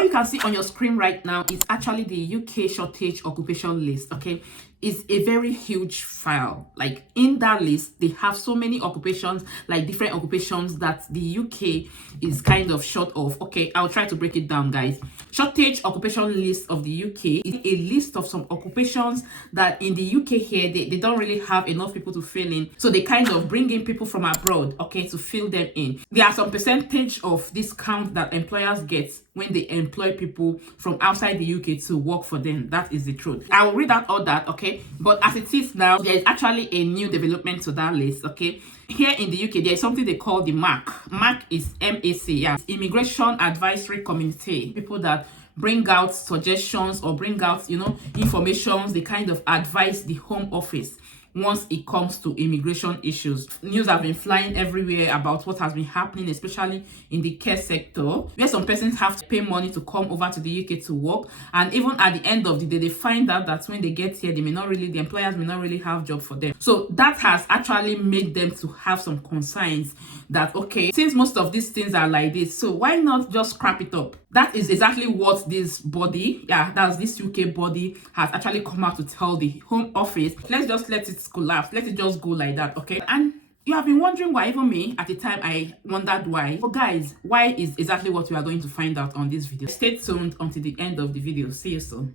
What you can see on your screen right now is actually the UK shortage occupation list, okay? It's a very huge file. Like in that list, they have so many occupations, like different occupations that the UK is kind of short of. Okay, I'll try to break it down, guys. Shortage occupation list of the UK is a list of some occupations that in the UK here, they don't really have enough people to fill in. So they kind of bring in people from abroad, okay, to fill them in. There are some percentage of discount that employers get when they employ people from outside the UK to work for them. That is the truth. I will read out all that, okay? But as it is now, there is actually a new development to that list, okay? Here in the UK, there is something they call the MAC. MAC is MAC, yeah. Immigration Advisory Committee. People that bring out suggestions or bring out, informations. They kind of advise the Home Office once it comes to immigration issues. News have been flying everywhere about what has been happening, especially in the care sector, where some persons have to pay money to come over to the UK to work, and even at the end of the day, they find out that when they get here, the employers may not really have job for them. So that has actually made them to have some concerns that, okay, since most of these things are like this, so why not just scrap it up? That is exactly what this body, that's this UK body, has actually come out to tell the Home Office. Let's just let it collapse. Let it just go like that, okay? And you have been wondering why. Even me, at the time, I wondered why. But guys, why is exactly what we are going to find out on this video. Stay tuned until the end of the video. See you soon.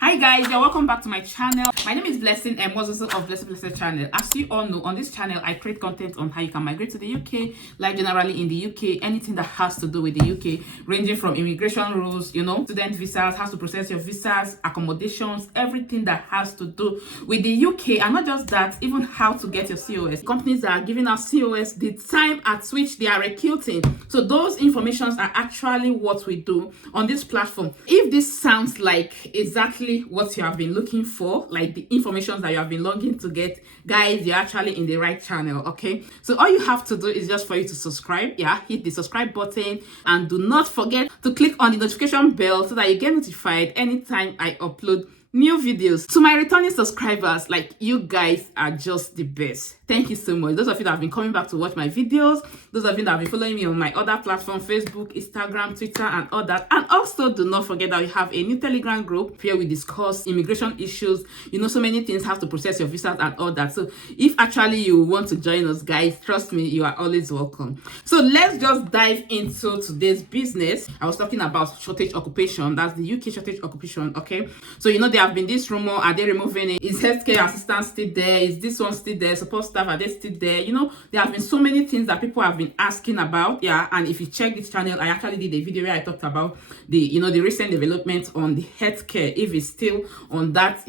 Hi guys, you're welcome back to my channel. My name is Blessing and was also of Blessing channel. As you all know, on this channel I create content on how you can migrate to the UK, like generally in the UK, anything that has to do with the UK, ranging from immigration rules, student visas, how to process your visas, accommodations, everything that has to do with the UK. And not just that, even how to get your COS. Companies are giving us COS, the time at which they are recruiting. So those informations are actually what we do on this platform. If this sounds like exactly what you have been looking for, like the information that you have been longing to get, guys, you're actually in the right channel, okay? So all you have to do is just for you to subscribe, hit the subscribe button, and do not forget to click on the notification bell so that you get notified anytime I upload new videos. To my returning subscribers, like, you guys are just the best. Thank you so much. Those of you that have been coming back to watch my videos, those of you that have been following me on my other platforms, Facebook, Instagram, Twitter, and all that. And also do not forget that we have a new Telegram group where we discuss immigration issues. So many things, have to process your visas and all that. So if actually you want to join us, guys, trust me, you are always welcome. So let's just dive into today's business. I was talking about shortage occupation. That's the UK shortage occupation, okay? So there have been this rumor, are they removing it? Is healthcare assistance still there? Is this one still there? Support staff, are they still there? There have been so many things that people have been asking about, and if you check this channel, I actually did a video where I talked about the the recent development on the healthcare, if it's still on that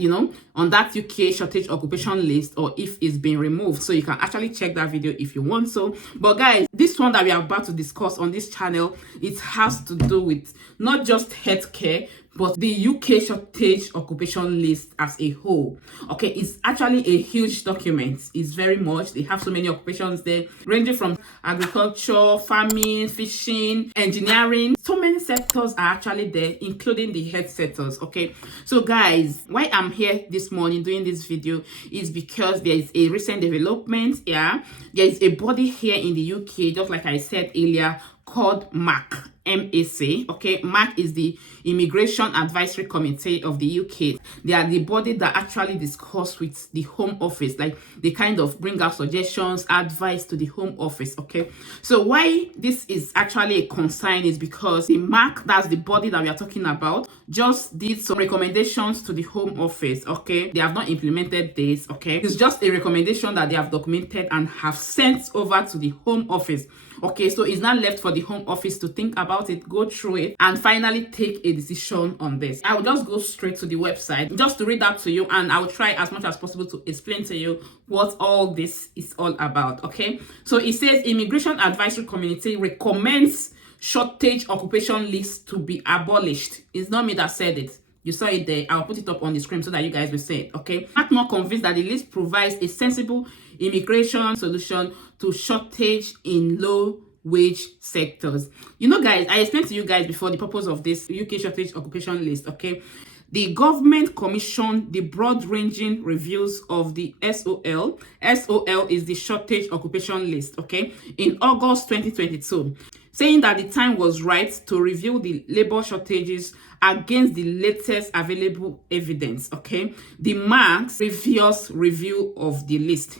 on that UK shortage occupation list, or if it's been removed. So you can actually check that video if you want to. But guys, this one that we are about to discuss on this channel, it has to do with not just healthcare, but the UK shortage occupation list as a whole. Okay, it's actually a huge document. It's very much. They have so many occupations there, ranging from agriculture, farming, fishing, engineering. So many sectors are actually there, including the health sectors. Okay, so guys, why I'm here this morning doing this video is because there is a recent development. There is a body here in the UK, just like I said earlier, called MAC. MAC, okay? MAC is the Immigration Advisory Committee of the UK. They are the body that actually discuss with the Home Office. Like, they kind of bring out suggestions, advice to the Home Office, okay? So why this is actually a concern is because the MAC, that's the body that we are talking about, just did some recommendations to the Home Office, okay? They have not implemented this, okay? It's just a recommendation that they have documented and have sent over to the Home Office. Okay, so it's not left for the Home Office to think about it, go through it, and finally take a decision on this. I will just go straight to the website just to read that to you, and I will try as much as possible to explain to you what all this is all about, okay? So it says Immigration Advisory Committee recommends shortage occupation list to be abolished. It's not me that said it. You saw it there. I'll put it up on the screen so that you guys will see it, okay? I'm not convinced that the list provides a sensible immigration solution to shortage in low wage sectors. Guys, I explained to you guys before the purpose of this UK shortage occupation list, okay? The government commissioned the broad-ranging reviews of the SOL. SOL is the shortage occupation list, okay, in August 2022, saying that the time was right to review the labor shortages against the latest available evidence, okay. The MAC's previous review of the list,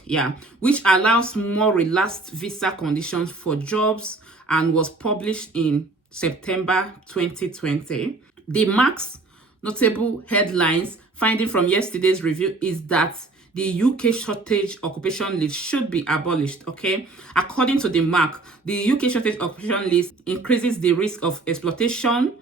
which allows more relaxed visa conditions for jobs and was published in September 2020. The MAC's notable headlines finding from yesterday's review is that the UK shortage occupation list should be abolished, okay? According to the MAC, the UK shortage occupation list increases the risk of exploitation,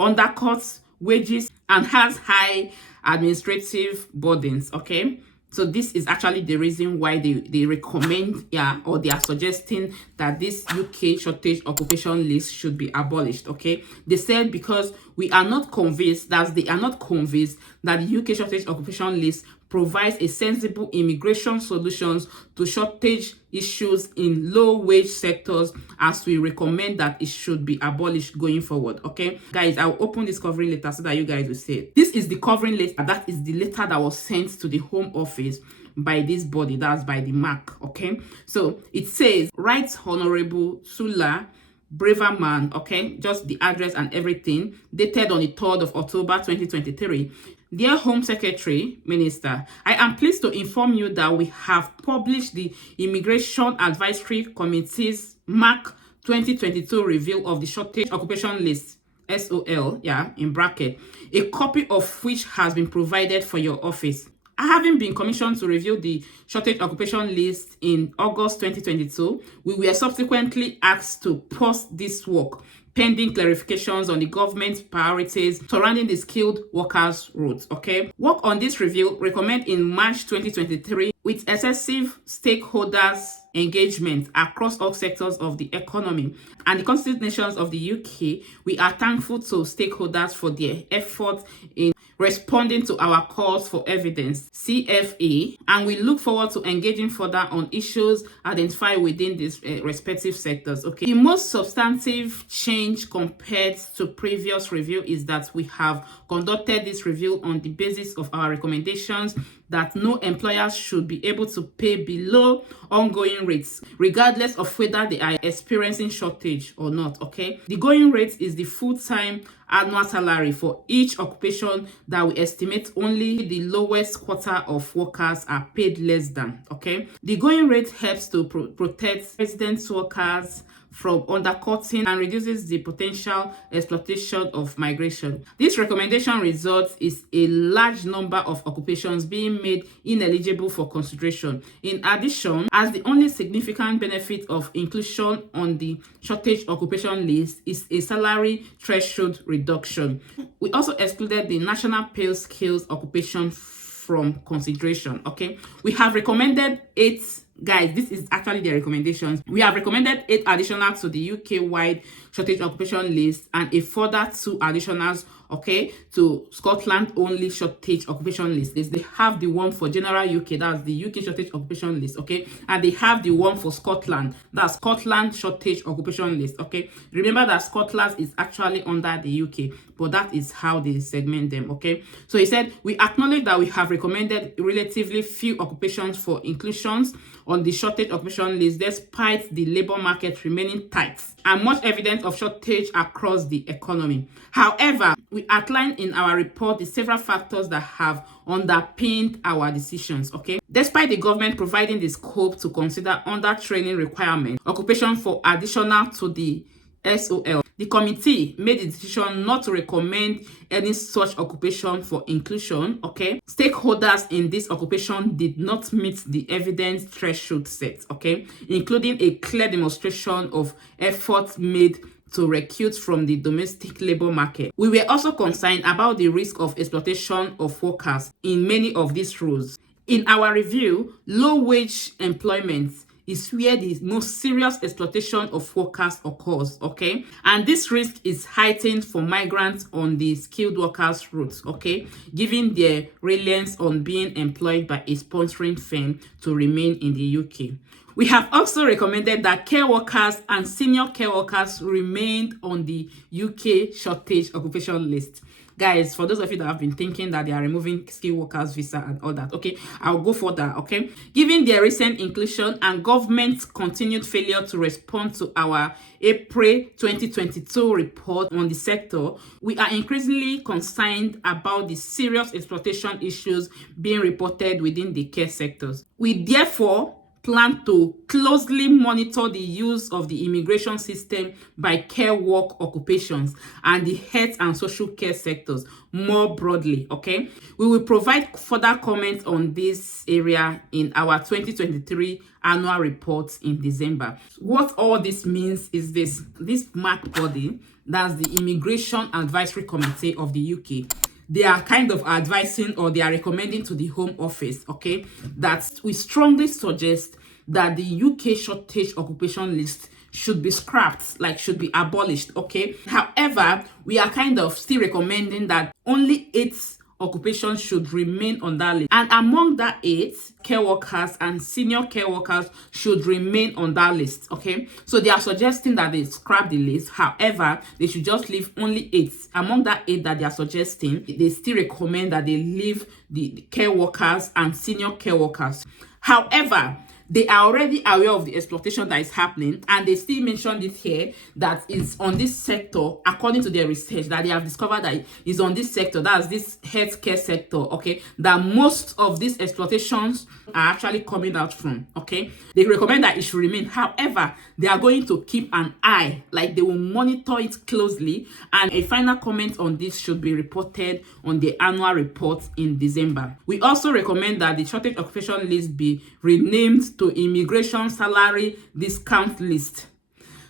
undercuts wages, and has high administrative burdens, okay? So this is actually the reason why they recommend, or they are suggesting that this UK shortage occupation list should be abolished, okay? They said because we are not convinced, they are not convinced that the UK shortage occupation list provides a sensible immigration solutions to shortage issues in low-wage sectors, as we recommend that it should be abolished going forward, okay? Guys, I'll open this covering letter so that you guys will see it. This is the covering letter. That is the letter that was sent to the Home Office by this body, that's by the MAC, okay? So it says, Right Honorable Sula Braverman, okay? Just the address and everything, dated on the 3rd of October 2023. Dear Home Secretary, Minister, I am pleased to inform you that we have published the Immigration Advisory Committee's MAC 2022 review of the Shortage Occupation List, SOL, in bracket, a copy of which has been provided for your office. Having been commissioned to review the shortage occupation list in August 2022, we were subsequently asked to pause this work pending clarifications on the government's priorities surrounding the skilled workers route, okay? Work on this review recommended in March 2023 with excessive stakeholders engagement across all sectors of the economy and the constituent nations of the UK. We are thankful to stakeholders for their efforts in responding to our calls for evidence, CFA, and we look forward to engaging further on issues identified within these respective sectors, okay? The most substantive change compared to previous review is that we have conducted this review on the basis of our recommendations that no employers should be able to pay below ongoing rates, regardless of whether they are experiencing shortage or not, okay? The going rate is the full-time annual salary for each occupation that we estimate only the lowest quarter of workers are paid less than, okay? The going rate helps to protect resident workers from undercutting and reduces the potential exploitation of migration. This recommendation results is a large number of occupations being made ineligible for consideration. In addition, as the only significant benefit of inclusion on the shortage occupation list is a salary threshold reduction. We also excluded the national pale skills occupation from consideration, okay? We have recommended 8. Guys, this is actually their recommendations. We have recommended 8 additional to the UK-wide shortage occupation list and a further 2 additionals, okay, to Scotland-only shortage occupation list. They have the one for general UK, that's the UK shortage occupation list, okay, and they have the one for Scotland, that's Scotland shortage occupation list, okay. Remember that Scotland is actually under the UK, but that is how they segment them, okay. So he said, we acknowledge that we have recommended relatively few occupations for inclusions on the shortage occupation list despite the labor market remaining tight and much evidence of shortage across the economy. However, we outlined in our report the several factors that have underpinned our decisions, okay? Despite the government providing the scope to consider under training requirements, occupation for additional to the SOL, the committee made the decision not to recommend any such occupation for inclusion, okay? Stakeholders in this occupation did not meet the evidence threshold set, okay? Including a clear demonstration of efforts made to recruit from the domestic labor market. We were also concerned about the risk of exploitation of workers in many of these roles. In our review, low-wage employment is where the most serious exploitation of workers occurs, okay? And this risk is heightened for migrants on the skilled workers route, okay? Given their reliance on being employed by a sponsoring firm to remain in the UK. We have also recommended that care workers and senior care workers remained on the UK shortage occupation list. Guys, for those of you that have been thinking that they are removing skilled workers visa and all that, okay, I'll go further. Okay, given their recent inclusion and government's continued failure to respond to our April 2022 report on the sector, we are increasingly concerned about the serious exploitation issues being reported within the care sectors. We therefore plan to closely monitor the use of the immigration system by care work occupations and the health and social care sectors more broadly. Okay, we will provide further comments on this area in our 2023 annual report in December. What all this means is this MAC body, that's the Immigration Advisory Committee of the UK, they are kind of advising, or they are recommending to the Home Office, okay, that we strongly suggest that the UK shortage occupation list should be scrapped, like should be abolished, okay. However, we are kind of still recommending that only 8 occupations should remain on that list, and among that 8, care workers and senior care workers should remain on that list. Okay, so they are suggesting that they scrap the list. However, they should just leave only 8. Among that 8 that they are suggesting, they still recommend that they leave the care workers and senior care workers. However, they are already aware of the exploitation that is happening, and they still mentioned it here that is on this sector, according to their research, that they have discovered that it is on this sector, that's this healthcare sector, okay, that most of these exploitations are actually coming out from. Okay, they recommend that it should remain. However, they are going to keep an eye, like they will monitor it closely, and a final comment on this should be reported on the annual report in December. We also recommend that the shortage occupation list be renamed to immigration salary discount list.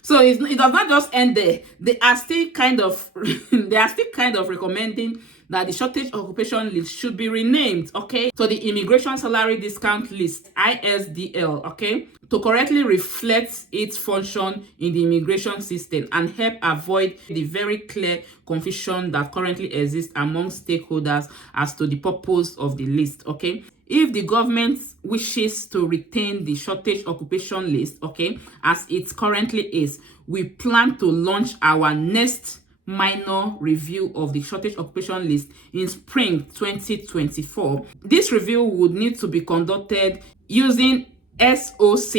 So it does not just end there. They are still kind of recommending that the shortage occupation list should be renamed, okay, so the immigration salary discount list, ISDL, okay, to correctly reflect its function in the immigration system and help avoid the very clear confusion that currently exists among stakeholders as to the purpose of the list. Okay, if the government wishes to retain the shortage occupation list, okay, as it currently is, we plan to launch our next minor review of the shortage occupation list in spring 2024. This review would need to be conducted using SOC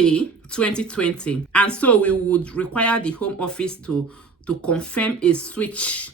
2020, and so we would require the Home Office to confirm a switch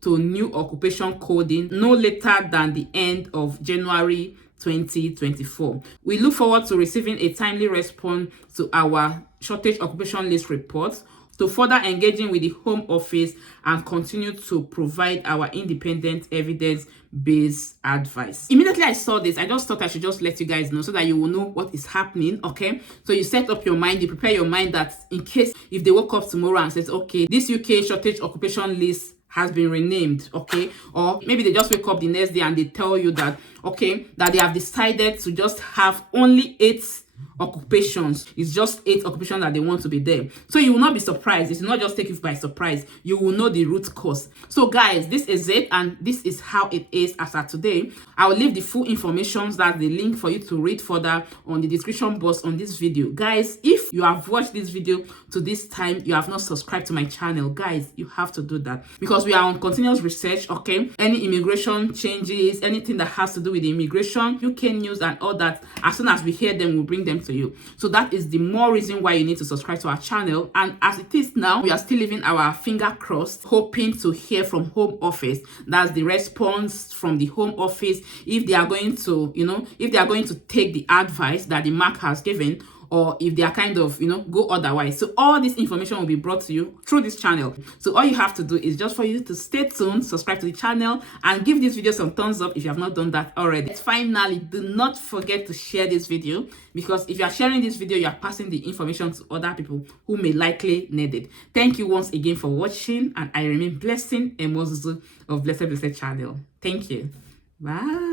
to new occupation coding no later than the end of January 2024. We look forward to receiving a timely response to our shortage occupation list report, to further engaging with the Home Office, and continue to provide our independent evidence-based advice. Immediately I saw this, I just thought I should just let you guys know so that you will know what is happening. Okay, so you set up your mind, you prepare your mind that in case if they woke up tomorrow and says, okay, this UK shortage occupation list has been renamed, okay, or maybe they just wake up the next day and they tell you that, okay, that they have decided to just have only 8 occupations. It's just 8 occupations that they want to be there. So you will not be surprised. It will not just take you by surprise. You will know the root cause. So guys, this is it, and this is how it is as of today. I will leave the full information, that's the link for you to read further, on the description box on this video. Guys, if you have watched this video to this time, you have not subscribed to my channel, guys, you have to do that, because we are on continuous research. Okay, any immigration changes, anything that has to do with immigration, UK news and all that, as soon as we hear them, we'll bring them to you. So that is the more reason why you need to subscribe to our channel. And as it is now, we are still leaving our finger crossed, hoping to hear from Home Office. That's the response from the Home Office, if they are going to, if they are going to take the advice that the MAC has given, or if they are kind of, go otherwise. So all this information will be brought to you through this channel. So all you have to do is just for you to stay tuned, subscribe to the channel, and give this video some thumbs up if you have not done that already. Finally, do not forget to share this video, because if you are sharing this video, you are passing the information to other people who may likely need it. Thank you once again for watching, and I remain Blessing Emozuzu of Blessed channel. Thank you. Bye.